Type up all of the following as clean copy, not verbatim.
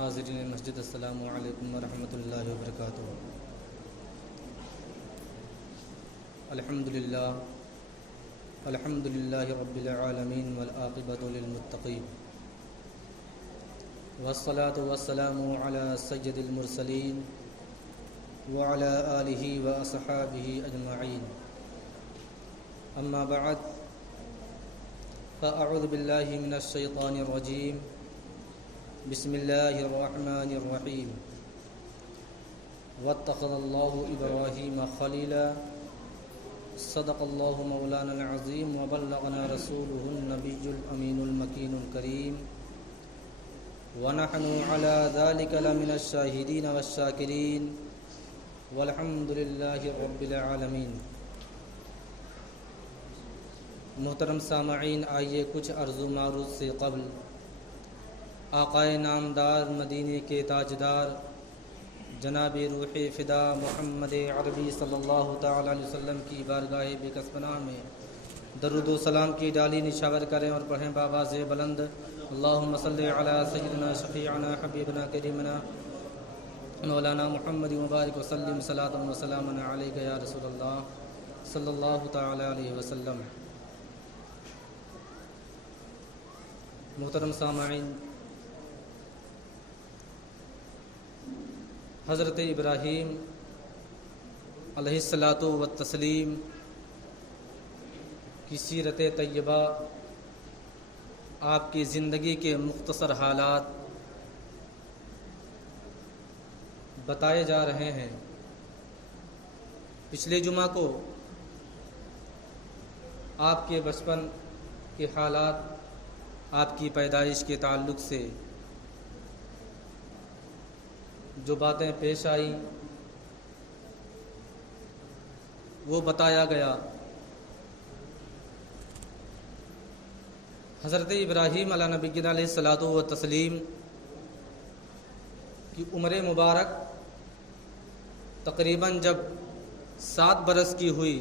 حاضرین مسجد، السلام علیکم ورحمۃ اللہ وبرکاتہ۔ الحمد للہ رب العالمین والعاقبۃ للمتقین، والصلاة والسلام علی سید المرسلین وعلی آلہ واصحابہ اجمعین، اما بعد فاعوذ باللہ من الشیطان الرجیم، بسم اللہ الرحمن الرحیم۔ واتخذ اللہ ابراہیم خلیلا، صدق اللہ مولانا العظیم، وبلغنا رسولہ النبی الامین المکین الکریم، ونحن علی ذلک لمن الشاہدین والشاکرین، والحمد للہ رب العالمین۔ محترم سامعین، آئیے کچھ عرض و معروض سے قبل آقائے نامدار، مدینے کے تاجدار، جناب روح فدا محمد عربی صلی اللہ تعالی علیہ وسلم کی بارگاہ بے کس پناہ میں درود و سلام کی ڈالی نشاور کریں اور پڑھیں بآواز بلند، اللہم صلی علی سیدنا شفیعنا حبیبنا کریمنا مولانا محمد مبارک وسلم، صلاۃ و سلام علیک یا رسول اللہ صلی اللہ تعالی علیہ وسلم۔ محترم سامعین، حضرت ابراہیم علیہ الصلاۃ والتسلیم کی سیرت طیبہ، آپ کی زندگی کے مختصر حالات بتائے جا رہے ہیں۔ پچھلے جمعہ کو آپ کے بچپن کے حالات، آپ کی پیدائش کے تعلق سے جو باتیں پیش آئیں وہ بتایا گیا۔ حضرت ابراہیم علیہ نبینا علیہ الصلاۃ والتسلیم کی عمر مبارک تقریباً جب 7 برس کی ہوئی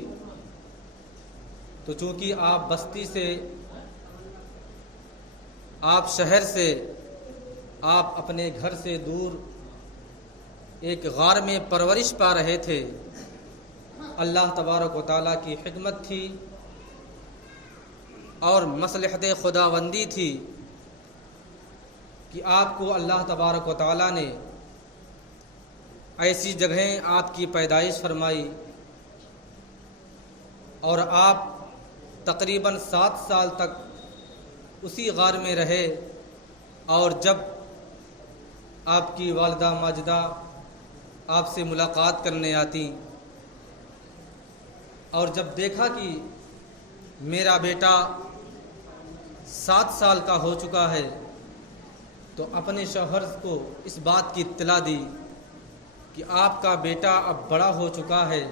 تو چونکہ آپ بستی سے، آپ شہر سے، آپ اپنے گھر سے دور ایک غار میں پرورش پا رہے تھے، اللہ تبارک و تعالیٰ کی حکمت تھی اور مصلحت خداوندی تھی کہ آپ کو اللہ تبارک و تعالیٰ نے ایسی جگہیں آپ کی پیدائش فرمائی اور آپ تقریباً 7 سال تک اسی غار میں رہے۔ اور جب آپ کی والدہ ماجدہ آپ سے ملاقات کرنے آتی اور جب دیکھا کہ میرا بیٹا 7 سال کا ہو چکا ہے تو اپنے شوہر کو اس بات کی اطلاع دی کہ آپ کا بیٹا اب بڑا ہو چکا ہے،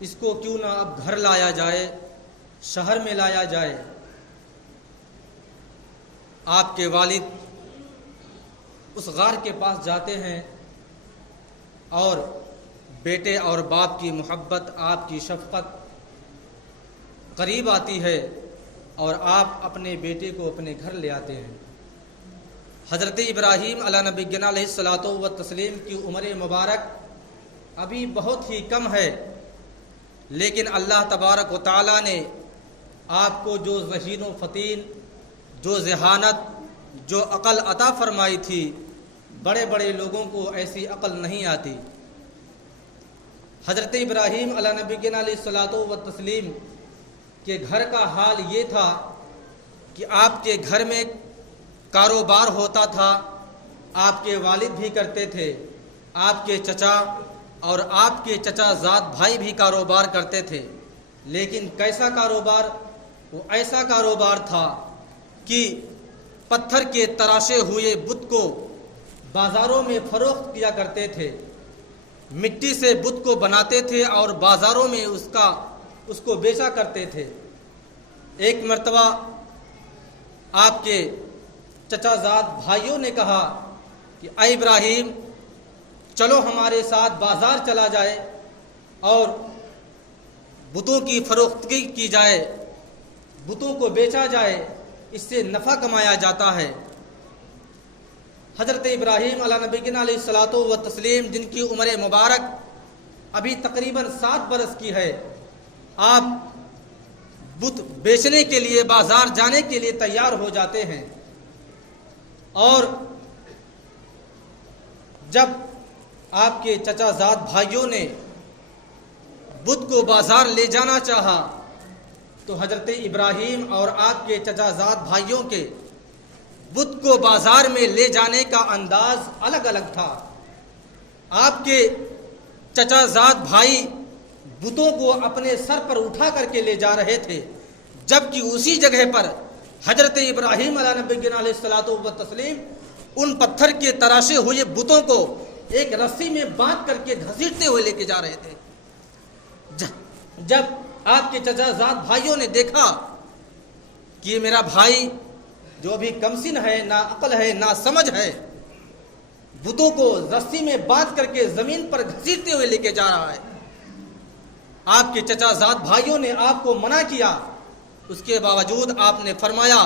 اس کو کیوں نہ اب گھر لایا جائے، شہر میں لایا جائے۔ آپ کے والد اس غار کے پاس جاتے ہیں اور بیٹے اور باپ کی محبت، آپ کی شفقت قریب آتی ہے اور آپ اپنے بیٹے کو اپنے گھر لے آتے ہیں۔ حضرت ابراہیم علیہ نبینا علیہ الصلاۃ والتسلیم کی عمر مبارک ابھی بہت ہی کم ہے، لیکن اللہ تبارک و تعالیٰ نے آپ کو جو ذہین و فطین، جو ذہانت، جو عقل عطا فرمائی تھی، بڑے بڑے لوگوں کو ایسی عقل نہیں آتی۔ حضرت ابراہیم علیہ نبینا علیہ الصلاۃ والتسلیم کے گھر کا حال یہ تھا کہ آپ کے گھر میں کاروبار ہوتا تھا، آپ کے والد بھی کرتے تھے، آپ کے چچا اور آپ کے چچا زاد بھائی بھی کاروبار کرتے تھے، لیکن کیسا کاروبار؟ وہ ایسا کاروبار تھا کہ پتھر کے تراشے ہوئے بت کو بازاروں میں فروخت کیا کرتے تھے، مٹی سے بت کو بناتے تھے اور بازاروں میں اس کو بیچا کرتے تھے۔ ایک مرتبہ آپ کے چچا زاد بھائیوں نے کہا کہ اے ابراہیم، چلو ہمارے ساتھ بازار چلا جائے اور بتوں کی فروختگی کی جائے، بتوں کو بیچا جائے، اس سے نفع کمایا جاتا ہے۔ حضرت ابراہیم علیہ نبینا علیہ الصلوۃ والتسلیم جن کی عمر مبارک ابھی تقریباً 7 برس کی ہے، آپ بت بیچنے کے لیے بازار جانے کے لیے تیار ہو جاتے ہیں، اور جب آپ کے چچا زاد بھائیوں نے بت کو بازار لے جانا چاہا تو حضرت ابراہیم اور آپ کے چچا زاد بھائیوں کے بت کو بازار میں لے جانے کا انداز الگ الگ تھا۔ آپ کے چچا زاد بھائی بتوں کو اپنے سر پر اٹھا کر کے لے جا رہے تھے، جبکہ اسی جگہ پر حضرت ابراہیم علیہ نبینا علیہ الصلوۃ والتسلیم ان پتھر کے تراشے ہوئے بتوں کو ایک رسی میں باندھ کر کے گھسیٹتے ہوئے لے کے جا رہے تھے۔ جب آپ کے چچا زاد بھائیوں نے دیکھا کہ یہ میرا بھائی جو ابھی کمسن ہے، نا عقل ہے، نا سمجھ ہے، بتوں کو رسی میں باندھ کر کے زمین پر گھسیٹتے ہوئے لے کے جا رہا ہے، آپ کے چچا زاد بھائیوں نے آپ کو منع کیا، اس کے باوجود آپ نے فرمایا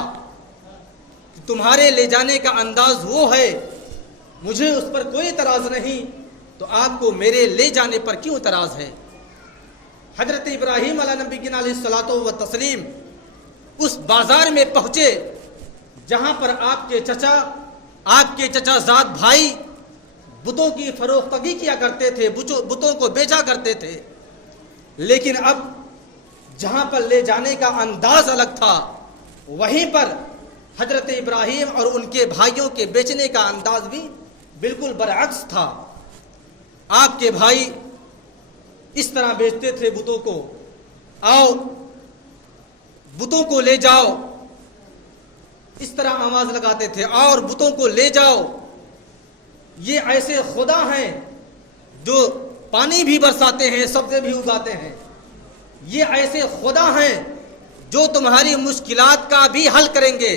کہ تمہارے لے جانے کا انداز وہ ہے، مجھے اس پر کوئی اعتراض نہیں، تو آپ کو میرے لے جانے پر کیوں اعتراض ہے؟ حضرت ابراہیم علیہ نبینا علیہ الصلوۃ والتسلیم اس بازار میں پہنچے جہاں پر آپ کے چچا زاد بھائی بتوں کی فروختگی کیا کرتے تھے، بتوں کو بیچا کرتے تھے، لیکن اب جہاں پر لے جانے کا انداز الگ تھا، وہیں پر حضرت ابراہیم اور ان کے بھائیوں کے بیچنے کا انداز بھی بالکل برعکس تھا۔ آپ کے بھائی اس طرح بیچتے تھے بتوں کو، آؤ بتوں کو لے جاؤ، اس طرح آواز لگاتے تھے، اور بتوں کو لے جاؤ، یہ ایسے خدا ہیں جو پانی بھی برساتے ہیں، سبزے بھی اگاتے ہیں، یہ ایسے خدا ہیں جو تمہاری مشکلات کا بھی حل کریں گے،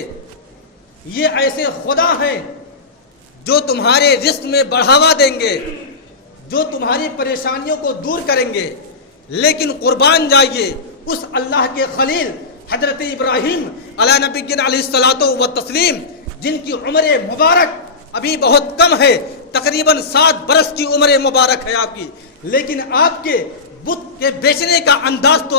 یہ ایسے خدا ہیں جو تمہارے رزق میں بڑھاوا دیں گے، جو تمہاری پریشانیوں کو دور کریں گے۔ لیکن قربان جائیے اس اللہ کے خلیل حضرت ابراہیم علیہ نبینا علیہ الصلوۃ والتسلیم جن کی عمر مبارک ابھی بہت کم ہے، تقریباً 7 برس کی عمر مبارک ہے آپ کی، لیکن آپ کے بت کے بیچنے کا انداز تو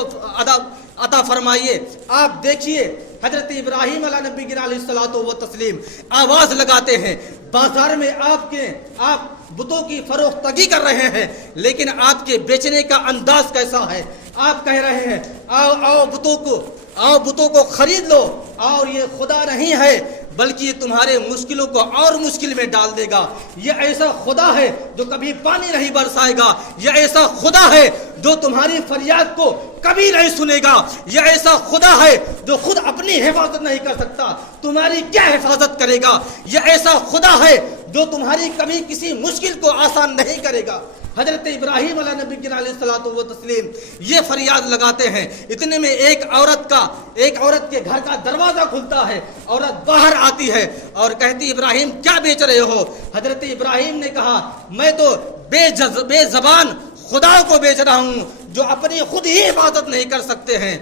عطا فرمائیے۔ آپ دیکھیے حضرت ابراہیم علیہ نبینا علیہ الصلوۃ والتسلیم آواز لگاتے ہیں، بازار میں آپ بتوں کی فروختگی کر رہے ہیں، لیکن آپ کے بیچنے کا انداز کیسا ہے؟ آپ کہہ رہے ہیں آؤ بتوں کو خرید لو، اور یہ خدا نہیں ہے بلکہ یہ تمہارے مشکلوں کو اور مشکل میں ڈال دے گا، یہ ایسا خدا ہے جو کبھی پانی نہیں برسائے گا، یہ ایسا خدا ہے جو تمہاری فریاد کو کبھی نہیں سنے گا، یہ ایسا خدا ہے جو خود اپنی حفاظت نہیں کر سکتا، تمہاری کیا حفاظت کرے گا، یہ ایسا خدا ہے جو تمہاری کبھی کسی مشکل کو آسان نہیں کرے گا۔ حضرت ابراہیم علیہ نبینا علیہ الصلوۃ والتسلیم یہ فریاد لگاتے ہیں، اتنے میں ایک عورت کے گھر کا دروازہ کھلتا ہے، عورت باہر آتی ہے اور کہتی ابراہیم کیا بیچ رہے ہو؟ حضرت ابراہیم نے کہا میں تو بے زبان خدا کو بیچ رہا ہوں جو اپنی خود ہی حفاظت نہیں کر سکتے ہیں۔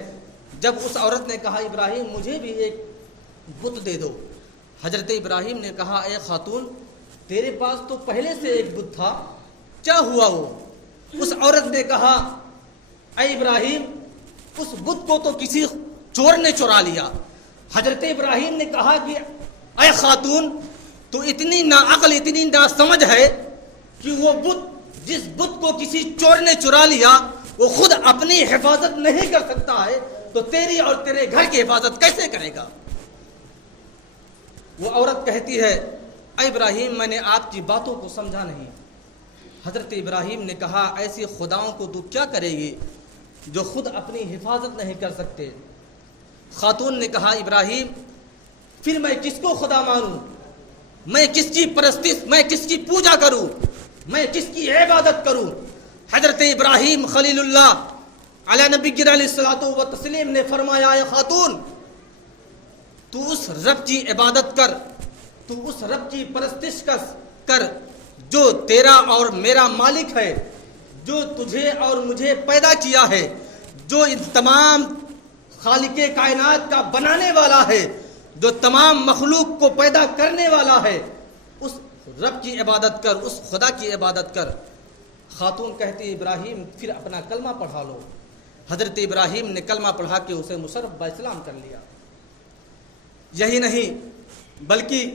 جب اس عورت نے کہا ابراہیم مجھے بھی ایک بت دے دو، حضرت ابراہیم نے کہا اے خاتون تیرے پاس تو پہلے سے ایک بت تھا، کیا ہوا وہ؟ اس عورت نے کہا اے ابراہیم اس بت کو تو کسی چور نے چرا لیا۔ حضرت ابراہیم نے کہا کہ اے خاتون تو اتنی ناعقل اتنی ناسمجھ ہے کہ وہ جس بت کو کسی چور نے چرا لیا وہ خود اپنی حفاظت نہیں کر سکتا ہے تو تیری اور تیرے گھر کی حفاظت کیسے کرے گا؟ وہ عورت کہتی ہے اے ابراہیم میں نے آپ کی باتوں کو سمجھا نہیں۔ حضرت ابراہیم نے کہا ایسی خداؤں کو تو کیا کرے گی جو خود اپنی حفاظت نہیں کر سکتے؟ خاتون نے کہا ابراہیم پھر میں کس کو خدا مانوں؟ میں کس کی پرستش، میں کس کی پوجا کروں، میں کس کی عبادت کروں؟ حضرت ابراہیم خلیل اللہ علیہ نبی علیہ الصلوۃ والتسلیم نے فرمایا اے خاتون تو اس رب کی عبادت کر، تو اس رب کی پرستش کر جو تیرا اور میرا مالک ہے، جو تجھے اور مجھے پیدا کیا ہے، جو ان تمام خالق کائنات کا بنانے والا ہے، جو تمام مخلوق کو پیدا کرنے والا ہے، اس رب کی عبادت کر، اس خدا کی عبادت کر۔ خاتون کہتی ابراہیم پھر اپنا کلمہ پڑھا لو۔ حضرت ابراہیم نے کلمہ پڑھا کے اسے مشرف با اسلام کر لیا۔ یہی نہیں بلکہ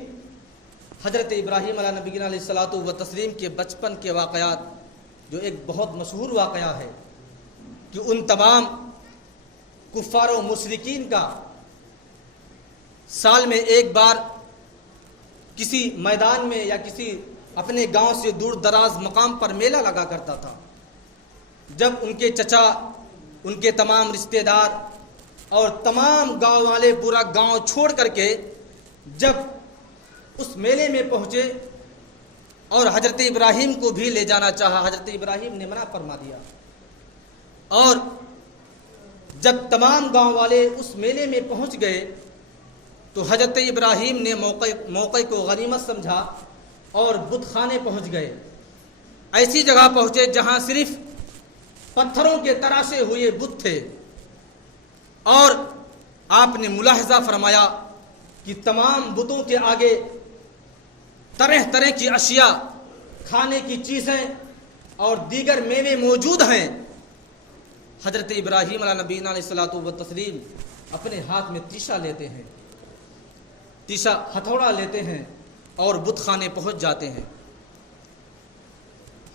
حضرت ابراہیم علیہ نبینا علیہ الصلوۃ والتسلیم کے بچپن کے واقعات، جو ایک بہت مشہور واقعہ ہے کہ ان تمام کفار و مشرکین کا سال میں ایک بار کسی میدان میں یا کسی اپنے گاؤں سے دور دراز مقام پر میلہ لگا کرتا تھا۔ جب ان کے چچا، ان کے تمام رشتہ دار اور تمام گاؤں والے پورا گاؤں چھوڑ کر کے جب اس میلے میں پہنچے اور حضرت ابراہیم کو بھی لے جانا چاہا، حضرت ابراہیم نے منع فرما دیا۔ اور جب تمام گاؤں والے اس میلے میں پہنچ گئے تو حضرت ابراہیم نے موقع کو غنیمت سمجھا اور بت خانے پہنچ گئے۔ ایسی جگہ پہنچے جہاں صرف پتھروں کے تراشے ہوئے بت تھے، اور آپ نے ملاحظہ فرمایا کہ تمام بتوں کے آگے طرح طرح کی اشیاء، کھانے کی چیزیں اور دیگر میوے موجود ہیں۔ حضرت ابراہیم علیہ نبینا علیہ الصلوۃ والتسلیم اپنے ہاتھ میں تیشا لیتے ہیں، تیشا ہتھوڑا لیتے ہیں اور بت خانے پہنچ جاتے ہیں۔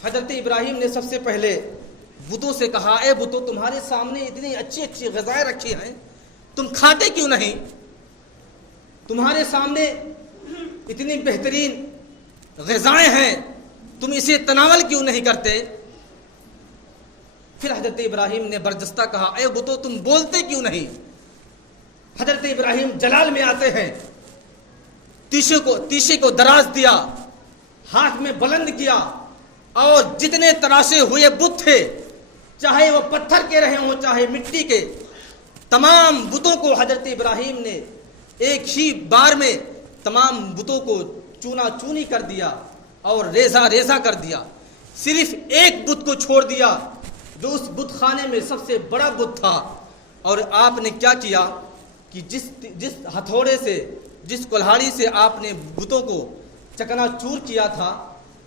حضرت ابراہیم نے سب سے پہلے بتوں سے کہا، اے بتوں، تمہارے سامنے اتنی اچھی اچھی غذائیں رکھی ہیں، تم کھاتے کیوں نہیں؟ تمہارے سامنے اتنی بہترین غذائیں ہیں، تم اسے تناول کیوں نہیں کرتے؟ پھر حضرت ابراہیم نے برجستہ کہا، اے بتوں، تم بولتے کیوں نہیں؟ حضرت ابراہیم جلال میں آتے ہیں، تیشے کو دراز دیا، ہاتھ میں بلند کیا، اور جتنے تراشے ہوئے بت تھے، چاہے وہ پتھر کے رہے ہوں چاہے مٹی کے، تمام بتوں کو حضرت ابراہیم نے ایک ہی بار میں تمام بتوں کو چونا چونی کر دیا اور ریزہ ریزہ کر دیا۔ صرف ایک بت کو چھوڑ دیا جو اس بت خانے میں سب سے بڑا بت تھا، اور آپ نے کیا کیا کہ جس ہتھوڑے سے، جس کلہاڑی سے آپ نے بتوں کو چکنا چور کیا تھا،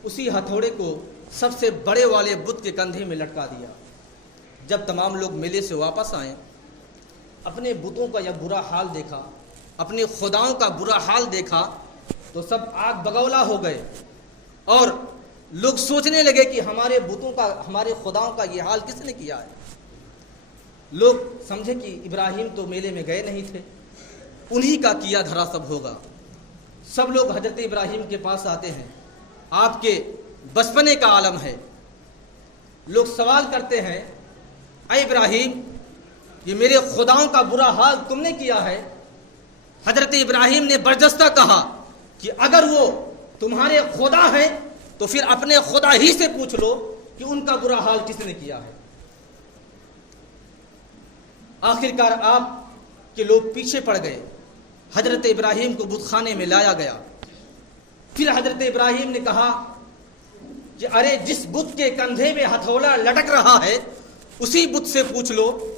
اسی ہتھوڑے کو سب سے بڑے والے بت کے کندھے میں لٹکا دیا۔ جب تمام لوگ میلے سے واپس آئے، اپنے بتوں کا یہ برا حال دیکھا، اپنے خداؤں کا برا حال دیکھا، تو سب آگ بگولا ہو گئے، اور لوگ سوچنے لگے کہ ہمارے بتوں کا، ہمارے خداؤں کا یہ حال کس نے کیا ہے؟ لوگ سمجھے کہ ابراہیم تو میلے میں گئے نہیں تھے، انہی کا کیا دھرا سب ہوگا۔ سب لوگ حضرت ابراہیم کے پاس آتے ہیں، آپ کے بچپنے کا عالم ہے۔ لوگ سوال کرتے ہیں، اے ابراہیم، یہ میرے خداؤں کا برا حال تم نے کیا ہے؟ حضرت ابراہیم نے برجستہ کہا کہ اگر وہ تمہارے خدا ہیں تو پھر اپنے خدا ہی سے پوچھ لو کہ ان کا برا حال کس نے کیا ہے۔ آخرکار آپ کے لوگ پیچھے پڑ گئے، حضرت ابراہیم کو بت خانے میں لایا گیا۔ پھر حضرت ابراہیم نے کہا کہ ارے جس بت کے کندھے میں ہتھوڑا لٹک رہا ہے اسی بت سے پوچھ لو،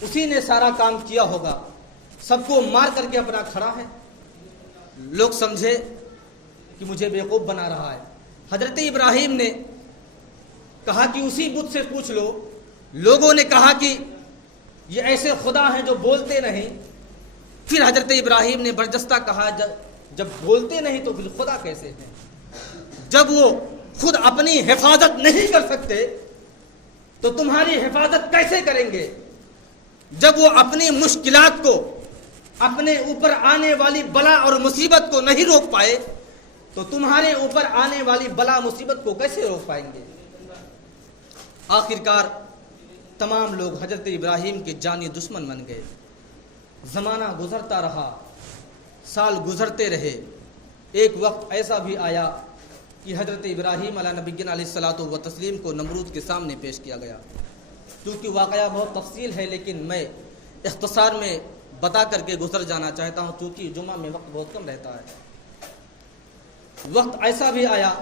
اسی نے سارا کام کیا ہوگا، سب کو مار کر کے اپنا کھڑا ہے۔ لوگ سمجھے کہ مجھے بیوقوف بنا رہا ہے۔ حضرت ابراہیم نے کہا کہ اسی بت سے پوچھ لو۔ لوگوں نے کہا کہ یہ ایسے خدا ہیں جو بولتے نہیں۔ پھر حضرت ابراہیم نے برجستہ کہا، جب بولتے نہیں تو پھر خدا کیسے ہیں؟ جب وہ خود اپنی حفاظت نہیں کر سکتے تو تمہاری حفاظت کیسے کریں گے؟ جب وہ اپنی مشکلات کو، اپنے اوپر آنے والی بلا اور مصیبت کو نہیں روک پائے تو تمہارے اوپر آنے والی بلا مصیبت کو کیسے روک پائیں گے؟ آخرکار تمام لوگ حضرت ابراہیم کے جانی دشمن بن گئے۔ زمانہ گزرتا رہا، سال گزرتے رہے۔ ایک وقت ایسا بھی آیا کہ حضرت ابراہیم علیہ نبینا علیہ الصلوۃ والتسلیم کو نمرود کے سامنے پیش کیا گیا۔ کیونکہ واقعہ بہت تفصیل ہے لیکن میں اختصار میں بتا کر کے گزر جانا چاہتا ہوں، کیونکہ جمعہ میں وقت بہت کم رہتا ہے۔ وقت ایسا بھی آیا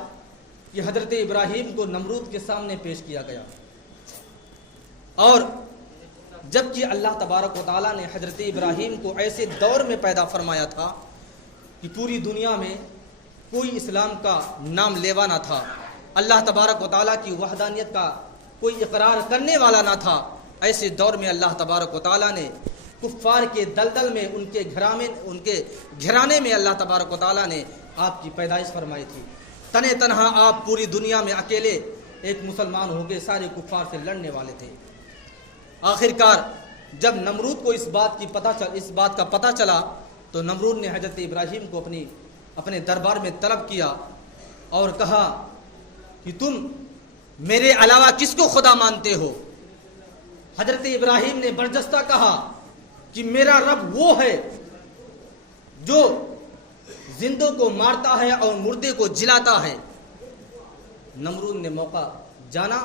کہ حضرت ابراہیم کو نمرود کے سامنے پیش کیا گیا، اور جبکہ اللہ تبارک و تعالیٰ نے حضرت ابراہیم کو ایسے دور میں پیدا فرمایا تھا کہ پوری دنیا میں کوئی اسلام کا نام لیوا نہ تھا، اللہ تبارک و تعالیٰ کی وحدانیت کا کوئی اقرار کرنے والا نہ تھا۔ ایسے دور میں اللہ تبارک و تعالیٰ نے کفار کے دلدل میں ان کے گھرانے میں اللہ تبارک و تعالیٰ نے آپ کی پیدائش فرمائی تھی۔ تنہا تنہا آپ پوری دنیا میں اکیلے ایک مسلمان ہو کے سارے کفار سے لڑنے والے تھے۔ آخر کار جب نمرود کو اس بات کا پتہ چلا تو نمرود نے حضرت ابراہیم کو اپنے دربار میں طلب کیا اور کہا کہ تم میرے علاوہ کس کو خدا مانتے ہو؟ حضرت ابراہیم نے برجستہ کہا کہ میرا رب وہ ہے جو زندوں کو مارتا ہے اور مردے کو جلاتا ہے۔ نمرود نے موقع جانا،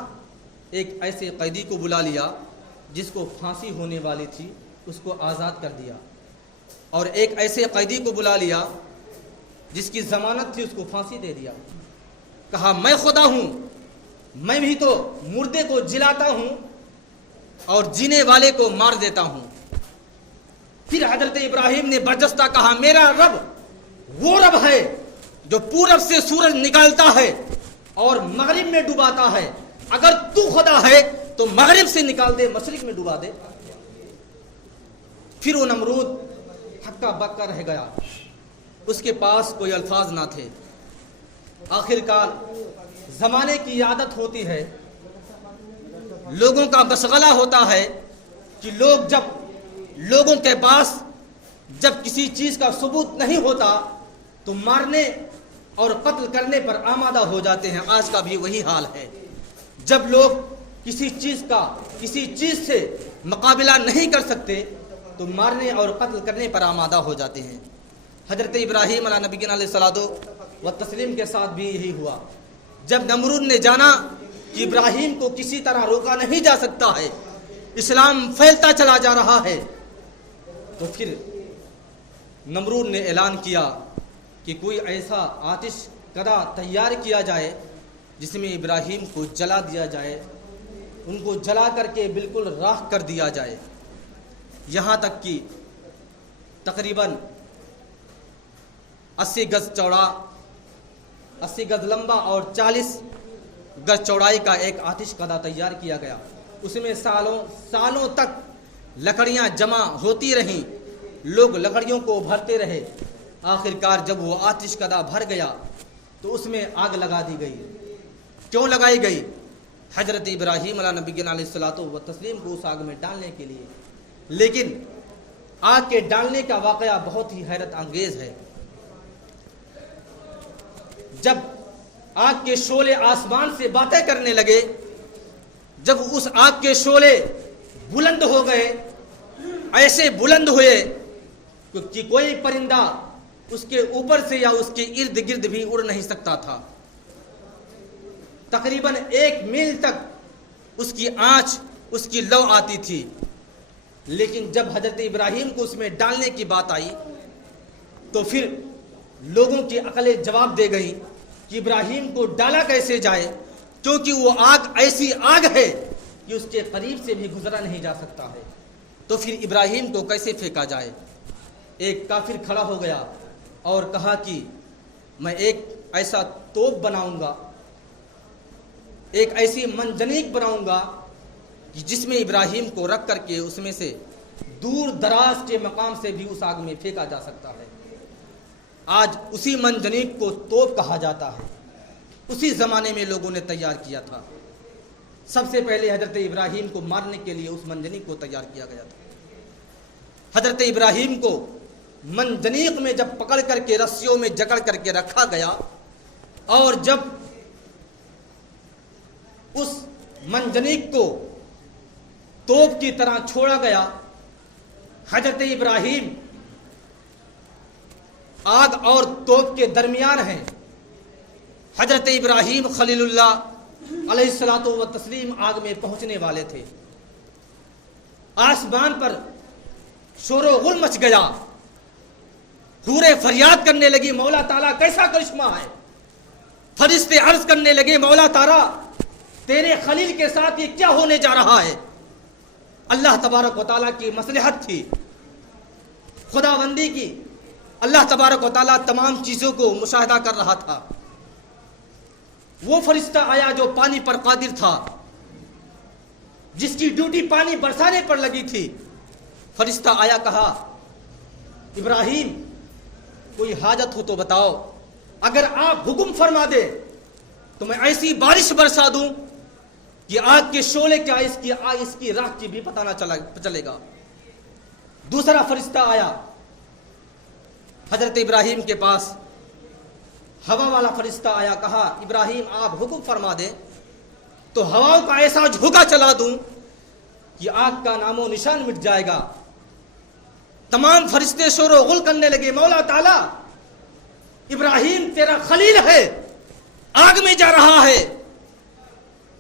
ایک ایسے قیدی کو بلا لیا جس کو پھانسی ہونے والی تھی، اس کو آزاد کر دیا، اور ایک ایسے قیدی کو بلا لیا جس کی ضمانت تھی، اس کو پھانسی دے دیا۔ کہا میں خدا ہوں، میں بھی تو مردے کو جلاتا ہوں اور جینے والے کو مار دیتا ہوں۔ پھر حضرت ابراہیم نے برجستہ کہا میرا رب وہ رب ہے جو پورب سے سورج نکالتا ہے اور مغرب میں ڈباتا ہے، اگر تو خدا ہے تو مغرب سے نکال دے، مشرق میں ڈبا دے۔ پھر وہ نمرود ہکا بکا رہ گیا، اس کے پاس کوئی الفاظ نہ تھے۔ آخر کار زمانے کی عادت ہوتی ہے، لوگوں کا مشغلہ ہوتا ہے کہ لوگوں کے پاس جب کسی چیز کا ثبوت نہیں ہوتا تو مارنے اور قتل کرنے پر آمادہ ہو جاتے ہیں۔ آج کا بھی وہی حال ہے، جب لوگ کسی چیز سے مقابلہ نہیں کر سکتے تو مارنے اور قتل کرنے پر آمادہ ہو جاتے ہیں۔ حضرت ابراہیم علیہ نبی علیہ الصلوۃ والتسلیم کے ساتھ بھی یہی ہوا۔ جب نمرود نے جانا کہ ابراہیم کو کسی طرح روکا نہیں جا سکتا ہے، اسلام پھیلتا چلا جا رہا ہے، تو پھر نمرود نے اعلان کیا کہ کوئی ایسا آتش کدا تیار کیا جائے جس میں ابراہیم کو جلا دیا جائے، ان کو جلا کر کے بالکل راکھ کر دیا جائے۔ یہاں تک کہ تقریباً 80 گز چوڑا، 80 گز لمبا اور 40 گز چوڑائی کا ایک آتش کدا تیار کیا گیا۔ اس میں سالوں تک لکڑیاں جمع ہوتی رہیں، لوگ لکڑیوں کو بھرتے رہے۔ آخر کار جب وہ آتش کدا بھر گیا تو اس میں آگ لگا دی گئی۔ کیوں لگائی گئی؟ حضرت ابراہیم علیہ نبی علیہ الصلوۃ والتسلیم کو اس آگ میں ڈالنے کے لیے۔ لیکن آگ کے ڈالنے کا واقعہ بہت ہی حیرت انگیز ہے۔ جب آگ کے شعلے آسمان سے باتیں کرنے لگے، جب اس آگ کے شعلے بلند ہو گئے، ایسے بلند ہوئے کہ کوئی پرندہ اس کے اوپر سے یا اس کے ارد گرد بھی اڑ نہیں سکتا تھا۔ تقریباً 1 میل تک اس کی آنچ، اس کی لو آتی تھی۔ لیکن جب حضرت ابراہیم کو اس میں ڈالنے کی بات آئی تو پھر لوگوں کی عقلیں جواب دے گئی کہ ابراہیم کو ڈالا کیسے جائے، کیونکہ وہ آگ ایسی آگ ہے کہ اس کے قریب سے بھی گزرا نہیں جا سکتا ہے، تو پھر ابراہیم کو کیسے پھینکا جائے۔ ایک کافر کھڑا ہو گیا اور کہا کہ میں ایک ایسا توپ بناؤں گا، ایک ایسی منجنیق بناؤں گا کہ جس میں ابراہیم کو رکھ کر کے اس میں سے دور دراز کے مقام سے بھی اس آگ میں پھینکا جا سکتا ہے۔ آج اسی منجنیق کو توپ کہا جاتا ہے، اسی زمانے میں لوگوں نے تیار کیا تھا۔ سب سے پہلے حضرت ابراہیم کو مارنے کے لیے اس منجنیق کو تیار کیا گیا تھا۔ حضرت ابراہیم کو منجنیق میں جب پکڑ کر کے رسیوں میں جکڑ کر کے رکھا گیا اور جب اس منجنیق کو توپ کی طرح چھوڑا گیا، حضرت ابراہیم آگ اور توپ کے درمیان ہیں۔ حضرت ابراہیم خلیل اللہ علیہ الصلوۃ والتسلیم آگ میں پہنچنے والے تھے۔ آسمان پر شور و غل مچ گیا، حوریں فریاد کرنے لگی مولا تعالیٰ کیسا کرشمہ ہے۔ فرشتے عرض کرنے لگے مولا تعالیٰ تیرے خلیل کے ساتھ یہ کیا ہونے جا رہا ہے۔ اللہ تبارک و تعالیٰ کی مصلحت تھی، خداوندی کی اللہ تبارک و تعالیٰ تمام چیزوں کو مشاہدہ کر رہا تھا. وہ فرشتہ آیا جو پانی پر قادر تھا، جس کی ڈیوٹی پانی برسانے پر لگی تھی. فرشتہ آیا، کہا ابراہیم کوئی حاجت ہو تو بتاؤ، اگر آپ حکم فرما دے تو میں ایسی بارش برسا دوں کہ آگ کے شعلے کیا اس کی راکھ کی بھی پتہ نہ چلے گا. دوسرا فرشتہ آیا حضرت ابراہیم کے پاس، ہوا والا فرشتہ آیا، کہا ابراہیم آپ حکم فرما دیں تو ہواؤں کا ایسا جھونکا چلا دوں کہ آگ کا نام و نشان مٹ جائے گا. تمام فرشتے شور و غل کرنے لگے، مولا تعالیٰ ابراہیم تیرا خلیل ہے، آگ میں جا رہا ہے.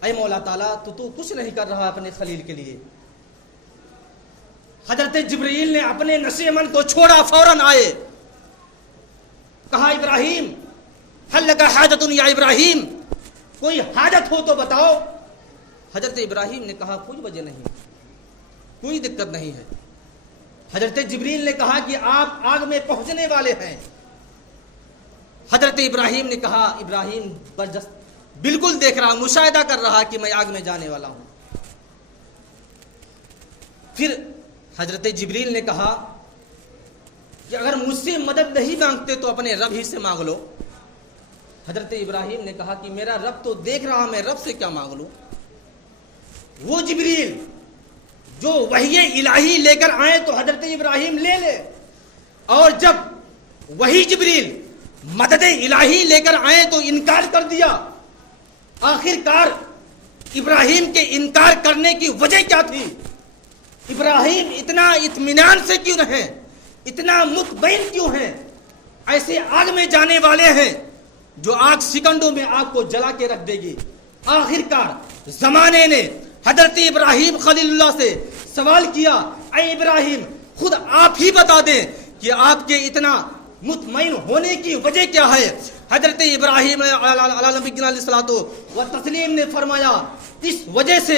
اے مولا تعالیٰ تو کچھ نہیں کر رہا اپنے خلیل کے لیے. حضرت جبرائیل نے اپنے نشے من کو چھوڑا، فوراً آئے، کہا ابراہیم حل لک حاجت یا ابراہیم، کوئی حاجت ہو تو بتاؤ. حضرت ابراہیم نے کہا کوئی وجہ نہیں، کوئی دقت نہیں ہے. حضرت جبرائیل نے کہا کہ آپ آگ میں پہنچنے والے ہیں. حضرت ابراہیم نے کہا ابراہیم بالکل دیکھ رہا، مشاہدہ کر رہا کہ میں آگ میں جانے والا ہوں. پھر حضرت جبرائیل نے کہا کہ اگر مجھ سے مدد نہیں مانگتے تو اپنے رب ہی سے مانگ لو. حضرت ابراہیم نے کہا کہ میرا رب تو دیکھ رہا، میں رب سے کیا مانگ لوں. وہ جبرائیل جو وحی الہی لے کر آئے تو حضرت ابراہیم لے اور جب وہی جبرائیل مدد الہی لے کر آئے تو انکار کر دیا. آخر کار ابراہیم کے انکار کرنے کی وجہ کیا تھی؟ ابراہیم اتنا اطمینان سے کیوں رہے، اتنا مطمئن کیوں ہیں؟ ایسے آگ میں جانے والے ہیں جو آگ سیکنڈوں میں آگ کو جلا کے رکھ دے گی. آخر کار زمانے نے حضرت ابراہیم خلیل اللہ سے سوال کیا، اے ابراہیم خود آپ ہی بتا دیں کہ آپ کے اتنا مطمئن ہونے کی وجہ کیا ہے. حضرت ابراہیم علیہ الصلوۃ والتسلیم نے فرمایا اس وجہ سے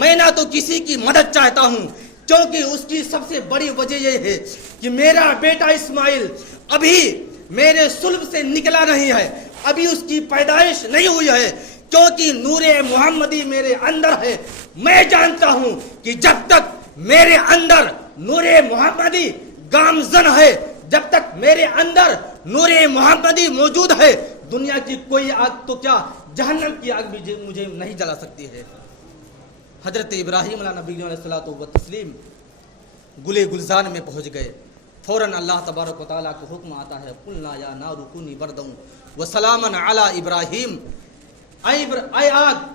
میں نہ تو کسی کی مدد چاہتا ہوں، کیونکہ اس کی سب سے بڑی وجہ یہ ہے کہ میرا بیٹا اسماعیل ابھی میرے صلب سے نکلا نہیں ہے، ابھی اس کی پیدائش نہیں ہوئی ہے، کیونکہ نور محمدی میرے اندر ہے. میں جانتا ہوں کہ جب تک میرے اندر نور محمدی گامزن ہے، جب تک میرے اندر نور محمدی موجود ہے، دنیا کی کوئی آگ تو کیا جہنم کی آگ بھی مجھے نہیں جلا سکتی ہے. حضرت ابراہیم علیہ نبی علیہ الصلوۃ والتسلیم گلے گلزار میں پہنچ گئے. فوراً اللہ تبارک و تعالیٰ کو حکم آتا ہے، قلنا یا نار کونی بردا وسلاما علی ابراہیم، اے آگ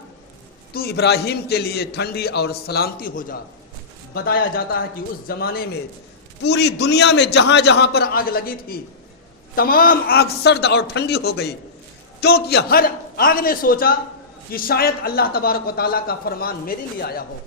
تو ابراہیم کے لیے ٹھنڈی اور سلامتی ہو جا. بتایا جاتا ہے کہ اس زمانے میں پوری دنیا میں جہاں جہاں پر آگ لگی تھی تمام آگ سرد اور ٹھنڈی ہو گئی، کیونکہ ہر آگ نے سوچا کہ شاید اللہ تبارک و تعالیٰ کا فرمان میرے لیے آیا ہو.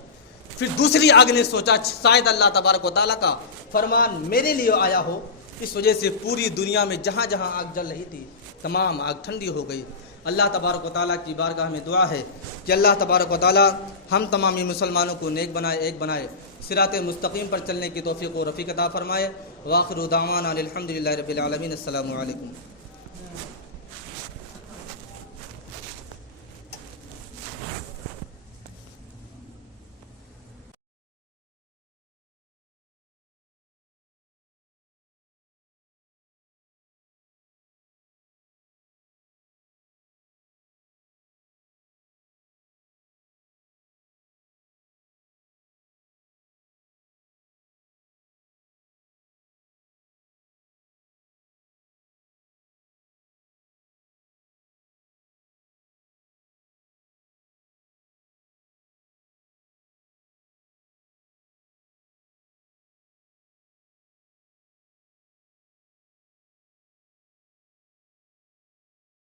پھر دوسری آگ نے سوچا شاید اللہ تبارک و تعالیٰ کا فرمان میرے لیے آیا ہو. اس وجہ سے پوری دنیا میں جہاں جہاں آگ جل رہی تھی تمام آگ ٹھنڈی ہو گئی. اللہ تبارک و تعالیٰ کی بارگاہ میں دعا ہے کہ اللہ تبارک و تعالیٰ ہم تمامی مسلمانوں کو نیک بنائے، ایک بنائے، صراط مستقیم پر چلنے کی توفیق و رفیق عطا فرمائے. وآخر دعوانا الحمدللہ رب العالمین. السلام علیکم.